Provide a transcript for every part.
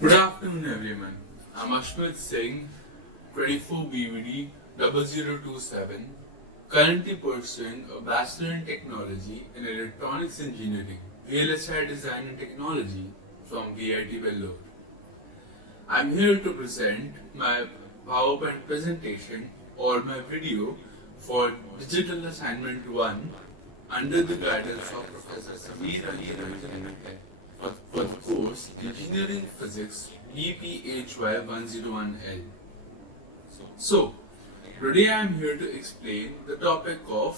Good afternoon, everyone. I'm Ashmit Singh, 24 BVD 0027, currently pursuing a Bachelor in Technology in Electronics Engineering, VLSI Design and Technology from VIT Vellore. I'm here to present my PowerPoint presentation or my video for Digital Assignment 1 under the guidance of Professor Sameer for the course Engineering Physics BPHY101L. So, today I am here to explain the topic of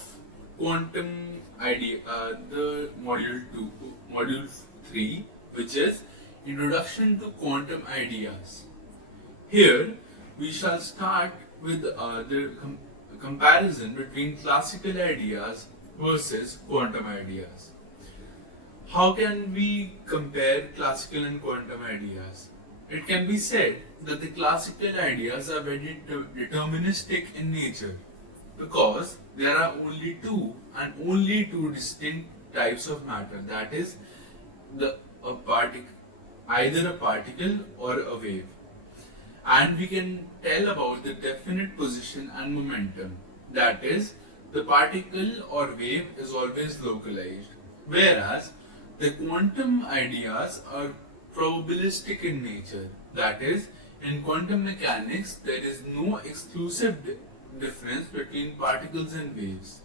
quantum idea, the module 3, which is Introduction to Quantum Ideas. Here, we shall start with the comparison between classical ideas versus quantum ideas. How can we compare classical and quantum ideas? It can be said that the classical ideas are very deterministic in nature because there are only two distinct types of matter, that is, either a particle or a wave. And we can tell about the definite position and momentum, that is, the particle or wave is always localized, whereas the quantum ideas are probabilistic in nature. That is, in quantum mechanics, there is no exclusive difference between particles and waves,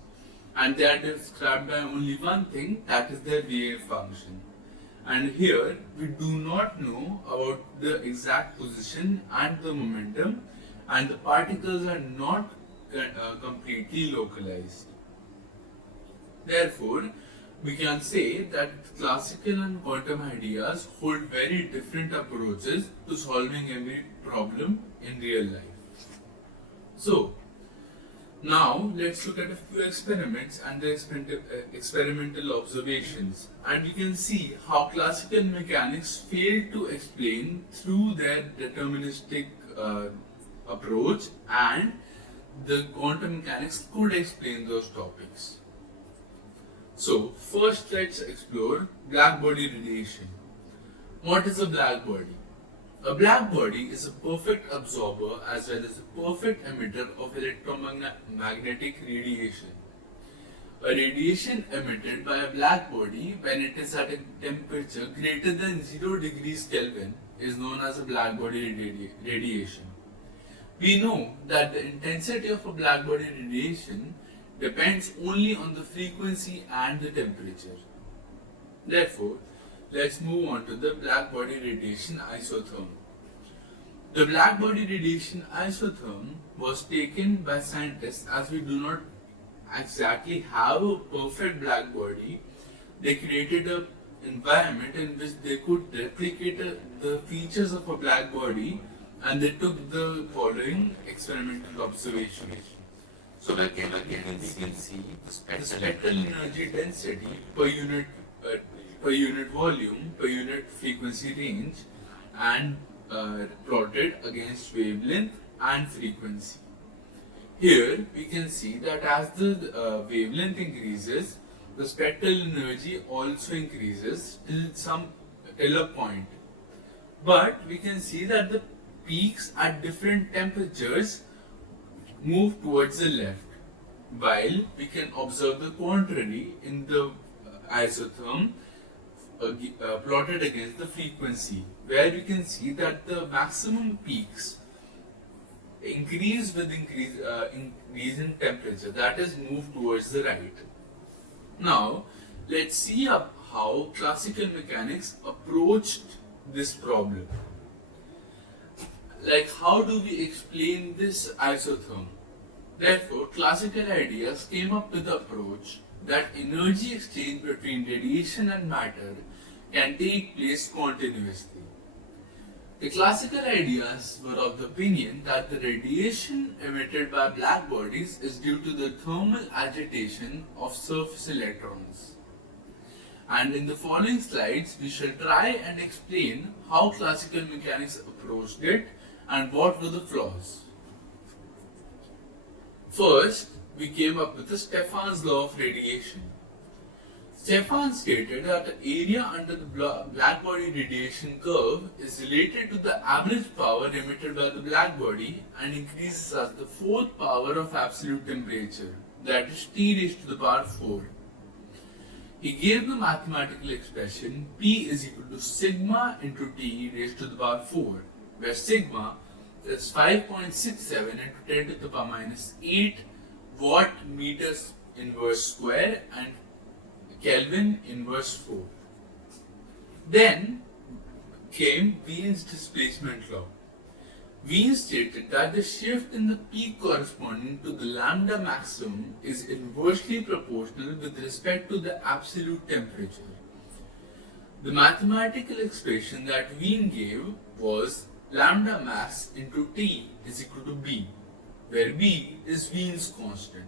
and they are described by only one thing, that is their wave function. And here, we do not know about the exact position and the momentum, and the particles are not completely localized. Therefore, we can say that classical and quantum ideas hold very different approaches to solving every problem in real life. So, now let's look at a few experiments and the experimental observations, and we can see how classical mechanics failed to explain through their deterministic approach, and the quantum mechanics could explain those topics. So, first let's explore black body radiation. What is a black body? A black body is a perfect absorber as well as a perfect emitter of electromagnetic radiation. A radiation emitted by a black body when it is at a temperature greater than 0 degrees Kelvin is known as a black body radiation. We know that the intensity of a black body radiation depends only on the frequency and the temperature. Therefore, let's move on to the black body radiation isotherm. The black body radiation isotherm was taken by scientists as we do not exactly have a perfect black body. They created an environment in which they could replicate the features of a black body, and they took the following experimental observations. So again we can see the spectral energy density per unit volume, per unit frequency range, and plotted against wavelength and frequency. Here we can see that as the wavelength increases, the spectral energy also increases till a point. But we can see that the peaks at different temperatures move towards the left, while we can observe the contrary in the isotherm plotted against the frequency, where we can see that the maximum peaks increase with increase in temperature, that is, move towards the right. Now, let's see how classical mechanics approached this problem. Like, how do we explain this isotherm? Therefore, classical ideas came up with the approach that energy exchange between radiation and matter can take place continuously. The classical ideas were of the opinion that the radiation emitted by black bodies is due to the thermal agitation of surface electrons. And in the following slides, we shall try and explain how classical mechanics approached it and what were the flaws. First, we came up with the Stefan's law of radiation. Stefan stated that the area under the blackbody radiation curve is related to the average power emitted by the blackbody and increases as the fourth power of absolute temperature, that is T raised to the power 4. He gave the mathematical expression P is equal to sigma into T raised to the power 4, where sigma is 5.67 into 10 to the power minus 8 watt meters inverse square and Kelvin inverse 4. Then came Wien's displacement law. Wien stated that the shift in the peak corresponding to the lambda maximum is inversely proportional with respect to the absolute temperature. The mathematical expression that Wien gave was lambda max into T is equal to B, where B is Wien's constant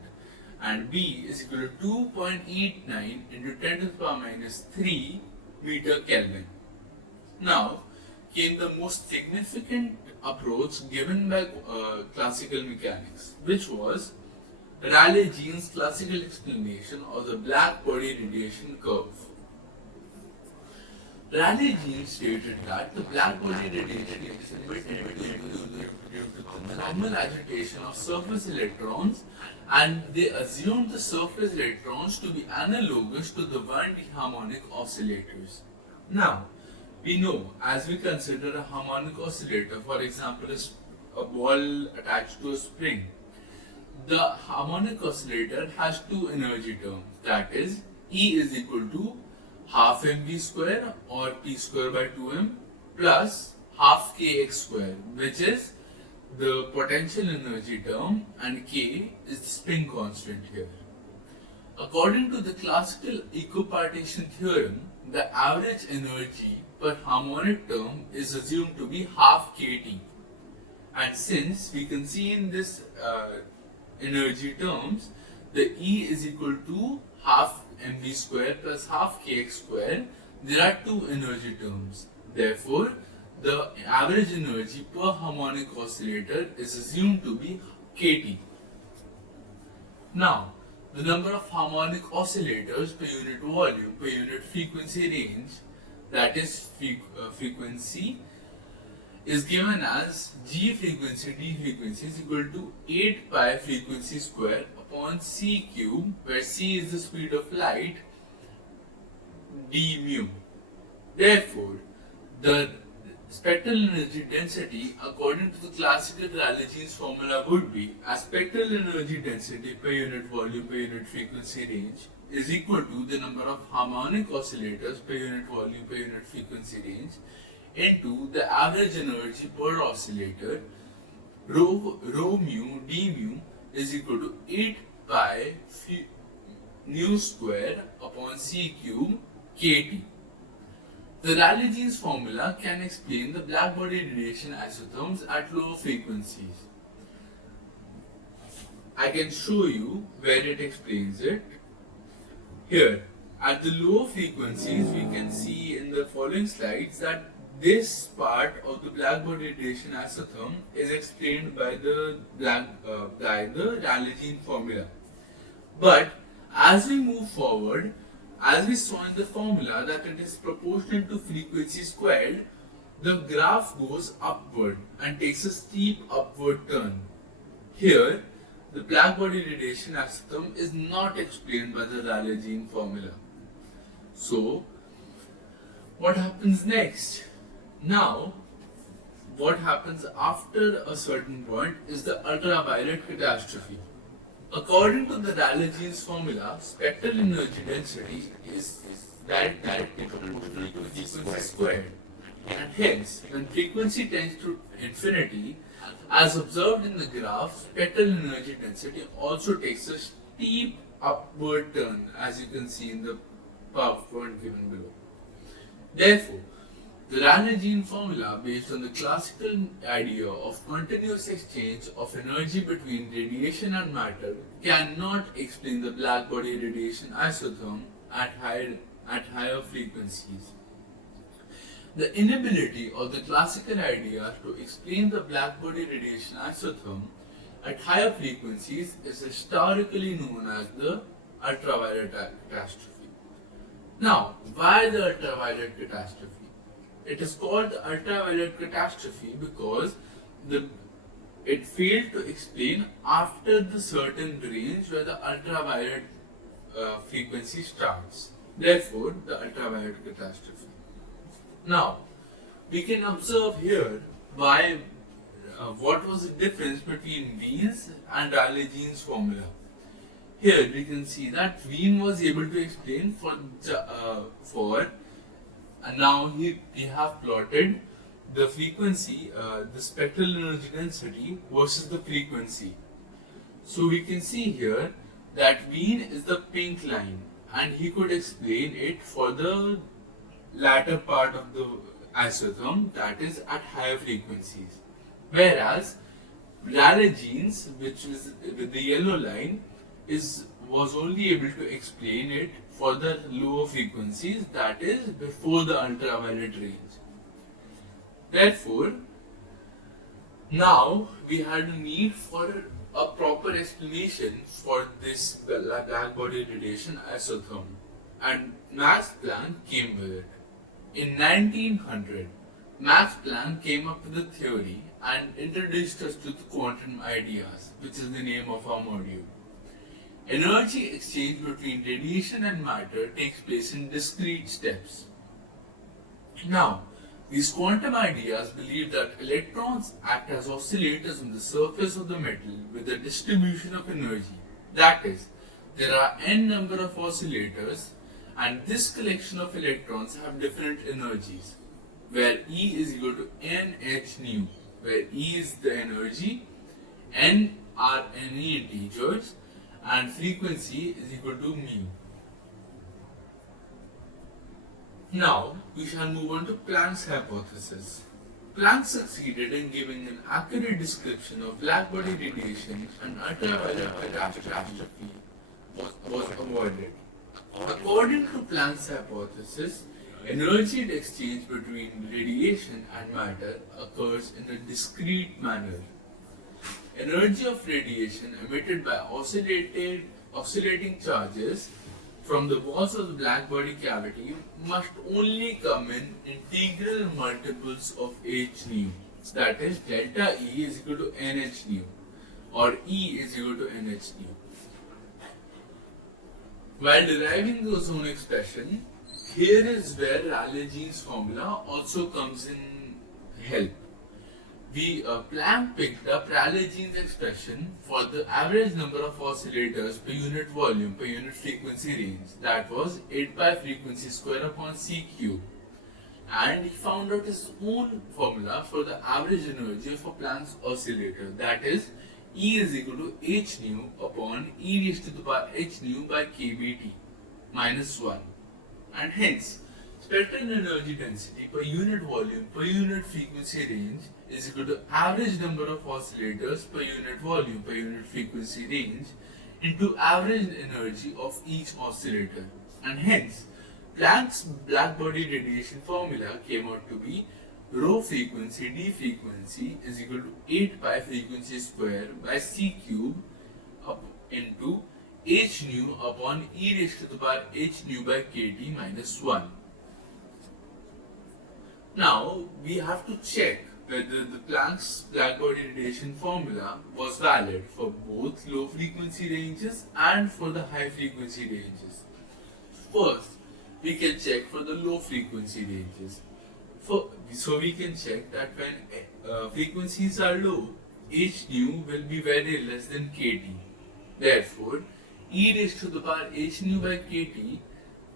and B is equal to 2.89 into 10 to the power minus 3 meter Kelvin. Now came the most significant approach given by classical mechanics, which was Rayleigh-Jean's classical explanation of the black body radiation curve. Rayleigh-Jean stated that the black body radiation is emitted due to the normal agitation of surface electrons, and they assumed the surface electrons to be analogous to the 1D harmonic oscillators. Now, we know, as we consider a harmonic oscillator, for example, a ball attached to a spring, the harmonic oscillator has two energy terms, that is, E is equal to half mv square or p square by 2m plus half kx square, which is the potential energy term, and k is the spring constant here. According to the classical equipartition theorem, the average energy per harmonic term is assumed to be half kT. And since we can see in this energy terms, the E is equal to half mv square plus half kx square, there are two energy terms. Therefore, the average energy per harmonic oscillator is assumed to be kT. Now, the number of harmonic oscillators per unit volume per unit frequency range, that is frequency, is given as G frequency D frequency is equal to 8 pi frequency square upon C cube, where C is the speed of light, d mu. Therefore, the spectral energy density according to the classical Rayleigh-Jean's formula would be as spectral energy density per unit volume per unit frequency range is equal to the number of harmonic oscillators per unit volume per unit frequency range into the average energy per oscillator, rho mu d mu is equal to 8 pi nu square upon c cube kT. The Rayleigh-Jean's formula can explain the blackbody radiation isotherms at lower frequencies. I can show you where it explains it. Here, at the lower frequencies, we can see in the following slides that this part of the blackbody radiation isotherm is explained by the Rayleigh-Jean formula. But as we move forward, as we saw in the formula that it is proportional to frequency squared, the graph goes upward and takes a steep upward turn. Here, the blackbody radiation isotherm is not explained by the Rayleigh-Jean formula. So, what happens next? Now, what happens after a certain point is the ultraviolet catastrophe. According to the Rayleigh-Jean's formula, spectral energy density is directly proportional to frequency squared, and hence, when frequency tends to infinity, as observed in the graph, spectral energy density also takes a steep upward turn, as you can see in the PowerPoint given below. Therefore, the Rayleigh-Jean formula, based on the classical idea of continuous exchange of energy between radiation and matter, cannot explain the blackbody radiation isotherm at higher frequencies. The inability of the classical idea to explain the blackbody radiation isotherm at higher frequencies is historically known as the ultraviolet catastrophe. Now, why the ultraviolet catastrophe? It is called the ultraviolet catastrophe because it failed to explain after the certain range where the ultraviolet frequency starts. Therefore, the ultraviolet catastrophe. Now, we can observe here why what was the difference between Wien's and Rayleigh-Jean's formula. Here we can see that Wien was able to explain and now we have plotted the frequency, the spectral energy density versus the frequency. So we can see here that Wien is the pink line and he could explain it for the latter part of the isotherm, that is at higher frequencies. Whereas Rayleigh-Jean's, which is with the yellow line, was only able to explain it for the lower frequencies, that is before the ultraviolet range. Therefore, now we had a need for a proper explanation for this black body radiation isotherm, and Max Planck came with it. In 1900, Max Planck came up with a theory and introduced us to the quantum ideas, which is the name of our module. Energy exchange between radiation and matter takes place in discrete steps. Now, these quantum ideas believe that electrons act as oscillators on the surface of the metal with a distribution of energy. That is, there are n number of oscillators and this collection of electrons have different energies, where E is equal to nh nu, where E is the energy, n are any integers, and frequency is equal to mu. Now, we shall move on to Planck's hypothesis. Planck succeeded in giving an accurate description of black body radiation and ultraviolet catastrophe was avoided. According to Planck's hypothesis, energy exchange between radiation and matter occurs in a discrete manner. Energy of radiation emitted by oscillating charges from the walls of the black body cavity must only come in integral multiples of h nu. That is, delta E is equal to nh nu, or E is equal to nh nu. While deriving the ozone expression, here is where Rayleigh-Jean's formula also comes in help. Planck picked up Rayleigh-Jean's expression for the average number of oscillators per unit volume per unit frequency range, that was 8 pi frequency square upon c cube, and he found out his own formula for the average energy of a Planck's oscillator, that is E is equal to h nu upon e raised to the power h nu by kBt minus 1, and hence spectral energy density per unit volume per unit frequency range is equal to average number of oscillators per unit volume per unit frequency range into average energy of each oscillator, and hence Planck's black body radiation formula came out to be rho frequency d frequency is equal to 8 pi frequency square by c cube up into h nu upon e raised to the power h nu by kT minus 1. Now we have to check whether the Planck's black body radiation formula was valid for both low frequency ranges and for the high frequency ranges. First, we can check for the low frequency ranges. So we can check that when frequencies are low, h nu will be very less than kT. Therefore, e raised to the power h nu by kT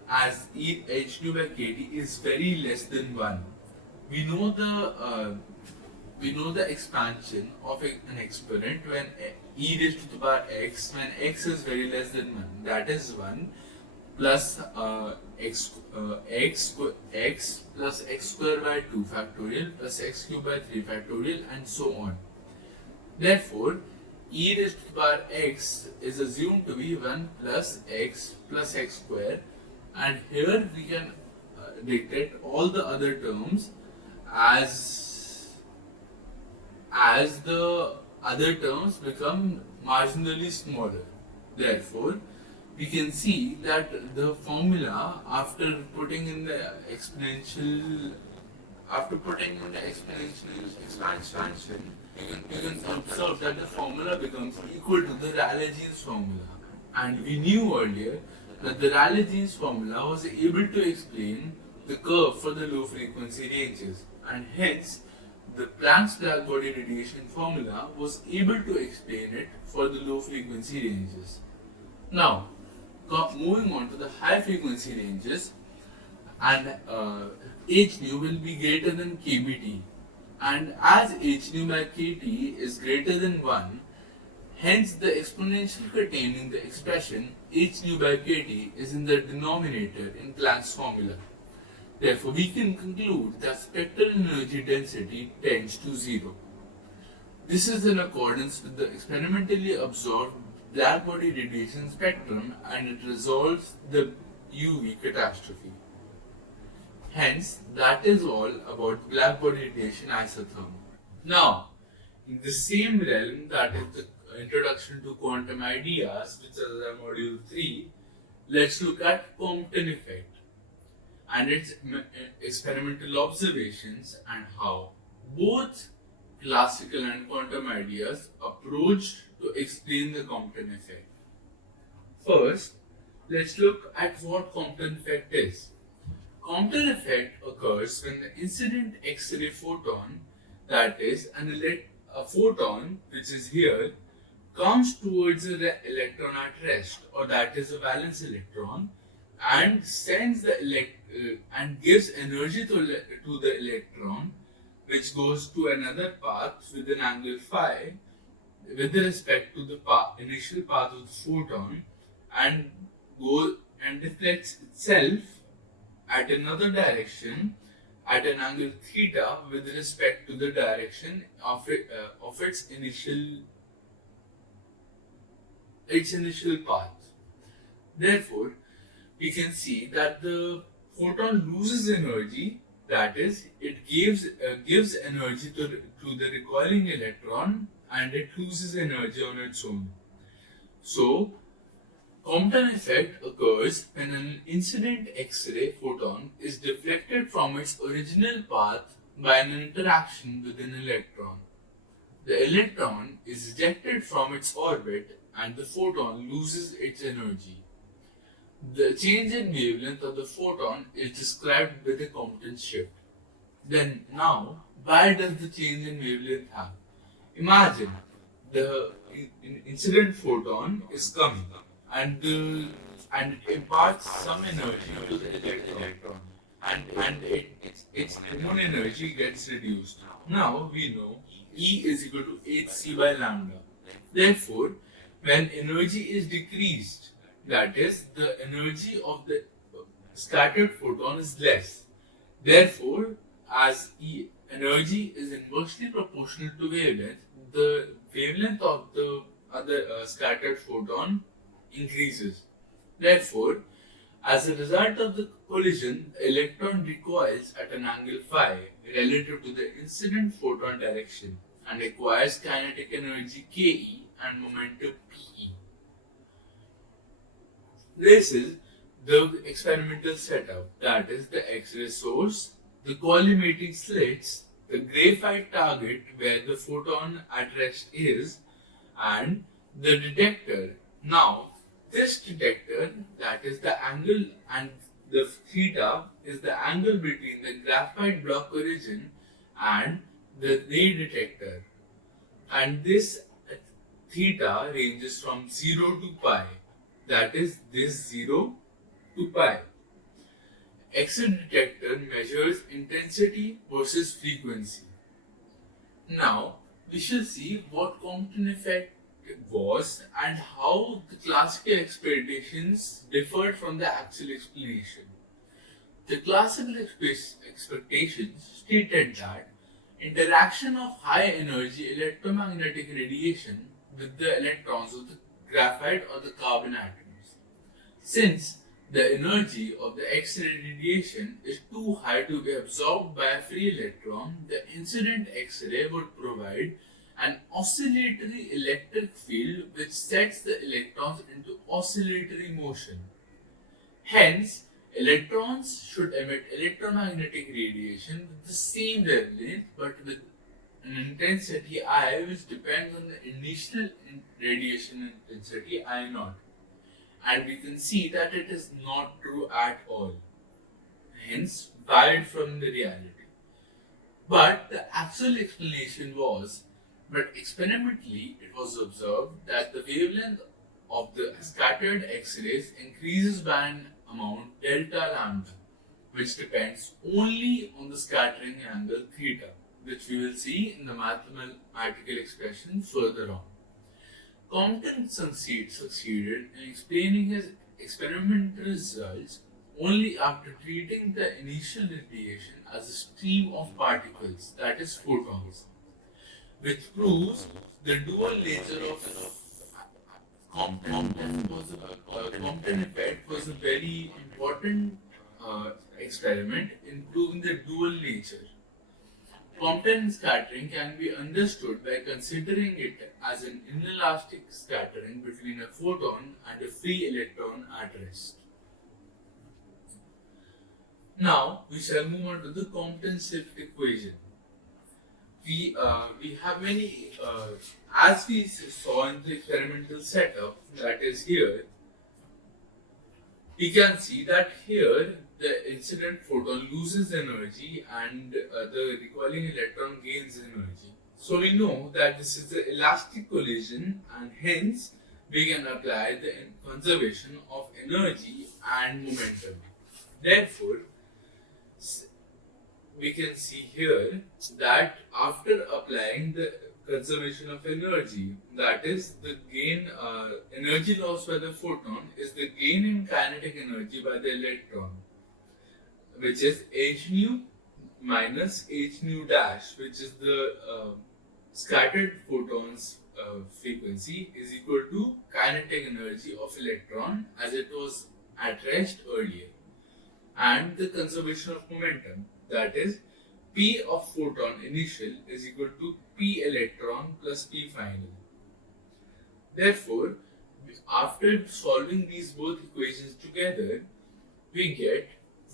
as h nu by kT is very less than 1. We know the expansion of an exponent when e raised to the power x, when x is very less than 1, that is 1 plus x plus x square by 2 factorial plus x cube by 3 factorial and so on. Therefore, e raised to the power x is assumed to be 1 plus x square, and here we can dictate all the other terms as the other terms become marginally smaller. Therefore, we can see that the formula after putting in the exponential expansion, you can observe that the formula becomes equal to the Rayleigh-Jeans formula. And we knew earlier that the Rayleigh-Jeans formula was able to explain the curve for the low frequency ranges, and hence the Planck's blackbody radiation formula was able to explain it for the low frequency ranges. Now, moving on to the high frequency ranges, and h nu will be greater than kBt, and as h nu by kt is greater than 1, hence the exponential contained in the expression h nu by kt is in the denominator in Planck's formula. Therefore, we can conclude that spectral energy density tends to 0. This is in accordance with the experimentally observed blackbody radiation spectrum, and it resolves the UV catastrophe. Hence, that is all about blackbody radiation isotherm. Now, in the same realm, that is the introduction to quantum ideas, which is our module 3, let's look at Compton effect and its experimental observations, and how both classical and quantum ideas approached to explain the Compton effect. First, let's look at what Compton effect is. Compton effect occurs when the incident X-ray photon, that is a photon which is here, comes towards an electron at rest, or that is a valence electron, and sends and gives energy to the electron, which goes to another path with an angle phi with respect to the initial path of the photon, and deflects itself at another direction at an angle theta with respect to the direction of its initial path. Therefore, we can see that the photon loses energy, that is, it gives energy to the recoiling electron, and it loses energy on its own. So, Compton effect occurs when an incident X-ray photon is deflected from its original path by an interaction with an electron. The electron is ejected from its orbit and the photon loses its energy. The change in wavelength of the photon is described with a Compton shift. Then now, why does the change in wavelength happen? Imagine the incident photon is coming and it imparts some energy to the electron, and its own energy gets reduced. Now we know E is equal to hc by lambda. Therefore, when energy is decreased, that is, the energy of the scattered photon is less. Therefore, as energy is inversely proportional to wavelength, the wavelength of the other scattered photon increases. Therefore, as a result of the collision, the electron recoils at an angle phi relative to the incident photon direction and acquires kinetic energy Ke and momentum Pe. This is the experimental setup, that is the X-ray source, the collimating slits, the graphite target where the photon at rest is, and the detector. Now, this detector, that is the angle, and the theta is the angle between the graphite block origin and the ray detector, and this theta ranges from 0 to pi, that is this 0 to pi. X-ray detector measures intensity versus frequency. Now, we shall see what Compton effect was and how the classical expectations differed from the actual explanation. The classical expectations stated that interaction of high energy electromagnetic radiation with the electrons of the graphite or the carbon atoms. Since the energy of the X-ray radiation is too high to be absorbed by a free electron, the incident X-ray would provide an oscillatory electric field which sets the electrons into oscillatory motion. Hence, electrons should emit electromagnetic radiation with the same wavelength but with an intensity I which depends on the initial radiation intensity I naught. And we can see that it is not true at all. Hence, varied from the reality. But the actual explanation was, but experimentally it was observed that the wavelength of the scattered X-rays increases by an amount delta lambda, which depends only on the scattering angle theta, which we will see in the mathematical expression further on. Compton succeeded in explaining his experimental results only after treating the initial radiation as a stream of particles, that is photons, which proves the dual nature of Compton. Compton effect was a very important experiment in proving the dual nature. Compton scattering can be understood by considering it as an inelastic scattering between a photon and a free electron at rest. Now we shall move on to the Compton shift equation. We have many, as we saw in the experimental setup, that is here, we can see that here the incident photon loses energy and the recoiling electron gains energy. So we know that this is the elastic collision and hence we can apply the conservation of energy and momentum. Therefore, we can see here that after applying the conservation of energy, that is the gain, energy lost by the photon is the gain in kinetic energy by the electron, which is h nu minus h nu dash, which is the scattered photons frequency, is equal to kinetic energy of electron as it was at rest earlier, and the conservation of momentum, that is P of photon initial is equal to P electron plus P final. Therefore, after solving these both equations together, we get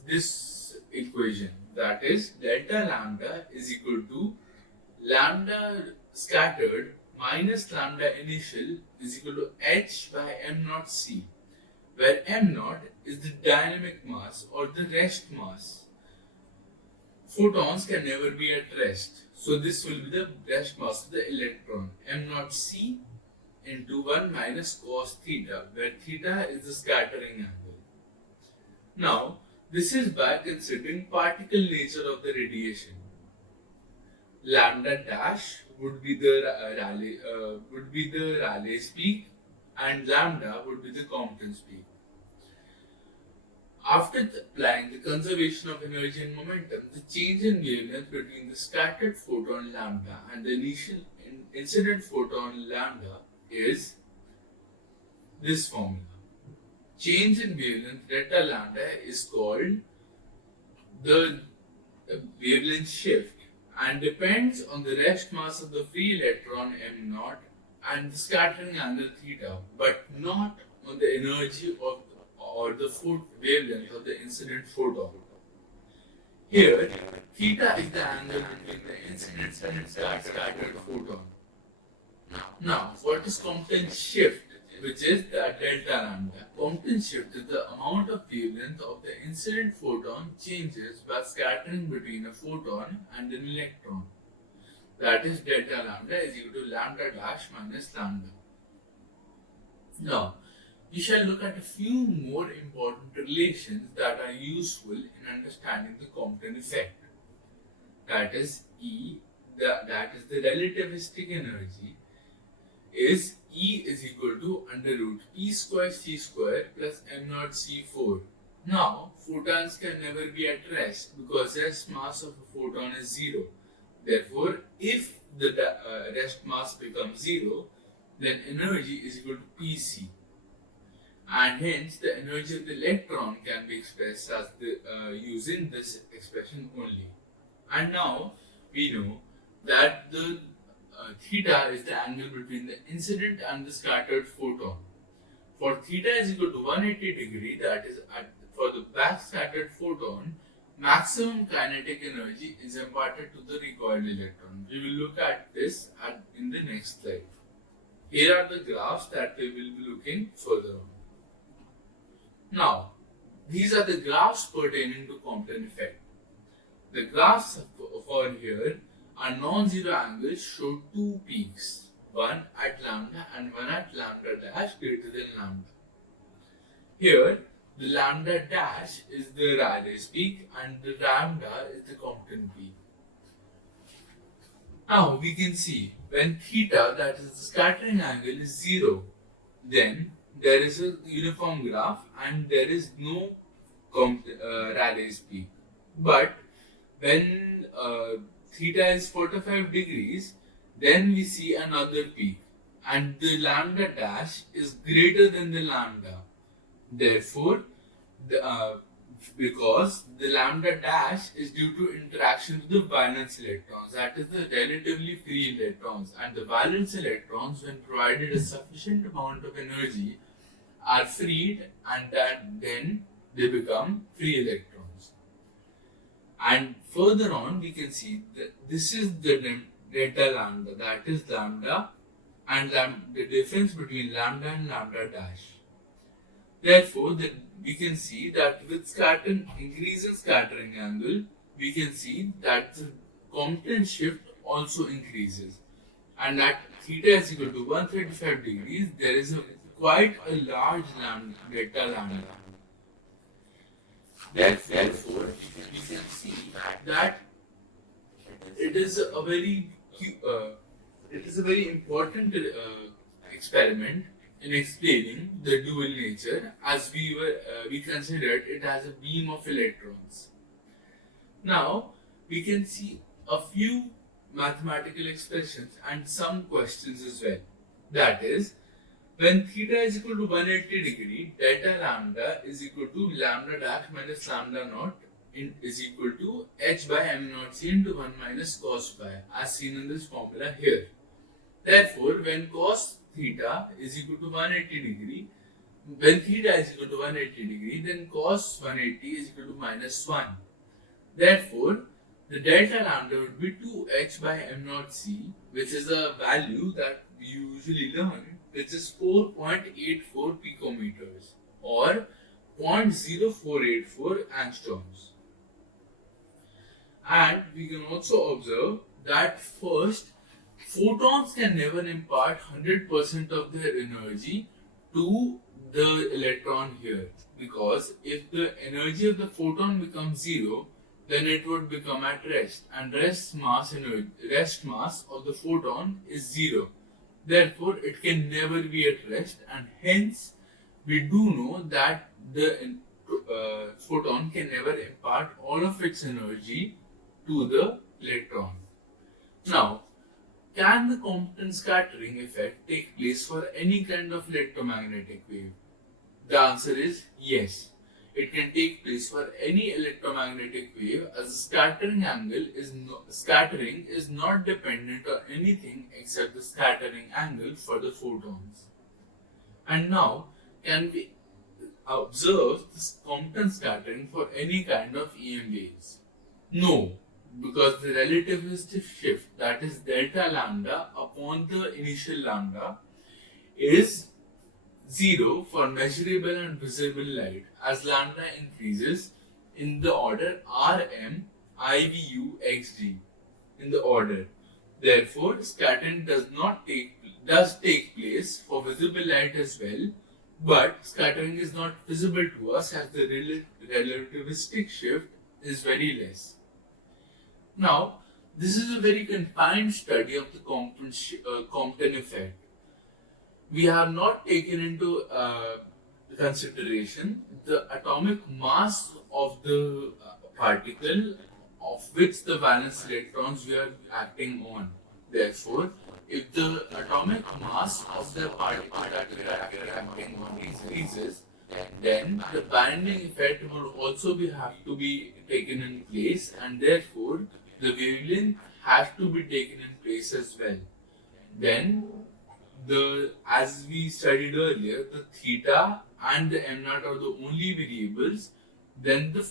this equation, that is delta lambda is equal to lambda scattered minus lambda initial is equal to h by m naught c, where m naught is the dynamic mass or the rest mass. Photons can never be at rest, so this will be the rest mass of the electron, m naught c into 1 minus cos theta, where theta is the scattering angle. Now, this is by considering particle nature of the radiation. Lambda dash would be the Raleigh's peak, and lambda would be the Compton's peak. After applying the conservation of energy and momentum, the change in wavelength between the scattered photon lambda and the initial incident photon lambda is this formula. Change in wavelength delta lambda is called the wavelength shift and depends on the rest mass of the free electron m naught and the scattering angle theta, but not on the energy of or the wavelength of the incident photon. Here, theta is the angle between the incident and scattered photon. Now, what is Compton shift, which is the delta lambda? Compton shift is the amount of wavelength of the incident photon changes by scattering between a photon and an electron. That is delta lambda is equal to lambda dash minus lambda. Now, we shall look at a few more important relations that are useful in understanding the Compton effect. That is that is the relativistic energy is E is equal to under root P square C square plus M naught C4. Now, photons can never be at rest because rest mass of a photon is 0. Therefore, if the rest mass becomes 0, then energy is equal to Pc. And hence the energy of the electron can be expressed as using this expression only. And now we know that the theta is the angle between the incident and the scattered photon. For theta is equal to 180 degree, that is for the back scattered photon, maximum kinetic energy is imparted to the recoiled electron. We will look at this in the next slide. Here are the graphs that we will be looking further on. Now, these are the graphs pertaining to Compton effect. The graphs for here are non-zero angles show two peaks, one at lambda and one at lambda dash greater than lambda. Here, the lambda dash is the Raleigh's peak and the lambda is the Compton peak. Now we can see when theta, that is the scattering angle, is 0, then there is a uniform graph and there is no Raleigh's peak. But when theta is 45 degrees, then we see another peak and the lambda dash is greater than the lambda. Therefore, because the lambda dash is due to interaction with the valence electrons, that is the relatively free electrons, and the valence electrons, when provided a sufficient amount of energy, are freed, and then they become free electrons. And further on, we can see that this is the delta lambda, that is lambda and the difference between lambda and lambda dash. Therefore, we can see that with increase in scattering angle, we can see that the Compton shift also increases. And at theta is equal to 135 degrees, there is quite a large delta lambda. Therefore, we can see that it is a very important experiment in explaining the dual nature, as we considered it as a beam of electrons. Now we can see a few mathematical expressions and some questions as well. That is, when theta is equal to 180 degree, delta lambda is equal to lambda dash minus lambda naught is equal to h by m naught c into 1 minus cos phi, as seen in this formula here. Therefore, when cos theta is equal to 180 degree, when theta is equal to 180 degree, then cos 180 is equal to minus 1. Therefore, the delta lambda would be 2h by m naught c, which is a value that we usually learn, which is 4.84 picometers or 0.0484 angstroms. And we can also observe that first, photons can never impart 100% of their energy to the electron here, because if the energy of the photon becomes 0, then it would become at rest, and rest mass of the photon is 0. Therefore, it can never be at rest, and hence we do know that the photon can never impart all of its energy to the electron. Now, can the Compton scattering effect take place for any kind of electromagnetic wave? The answer is yes. It can take place for any electromagnetic wave, as scattering is not dependent on anything except the scattering angle for the photons. And now, can we observe this Compton scattering for any kind of EM waves? No, because the relativistic shift, that is delta lambda upon the initial lambda, is 0 for measurable and visible light, as lambda increases in the order Rm IVU XG in the order. Therefore, scattering does take place for visible light as well, but scattering is not visible to us as the relativistic shift is very less. Now, this is a very confined study of the Compton effect. We have not taken into consideration the atomic mass of the particle of which the valence electrons we are acting on. Therefore, if the atomic mass of the particle that we are acting on increases, then the binding effect will also have to be taken in place, and therefore the wavelength has to be taken in place as well. Then as we studied earlier, the theta and the m naught are the only variables. Then the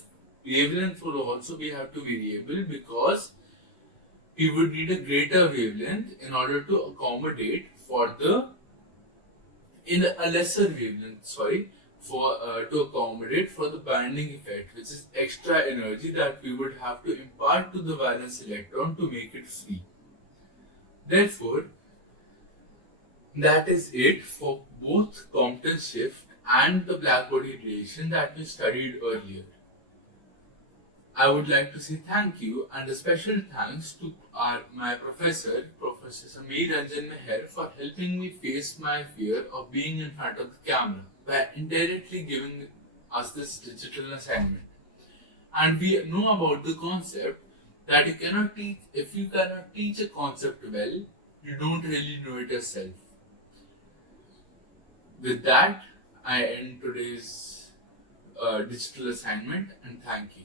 wavelength will also be have to variable, because we would need a greater wavelength in order to accommodate for the in a lesser wavelength, sorry, for to accommodate for the binding effect, which is extra energy that we would have to impart to the valence electron to make it free. Therefore, that is it for both Compton shift and the black-body radiation that we studied earlier. I would like to say thank you and a special thanks to my professor, Professor Sameer Ranjan Meher, for helping me face my fear of being in front of the camera by indirectly giving us this digital assignment. And we know about the concept that if you cannot teach a concept well, you don't really know it yourself. With that, I end today's digital assignment, and thank you.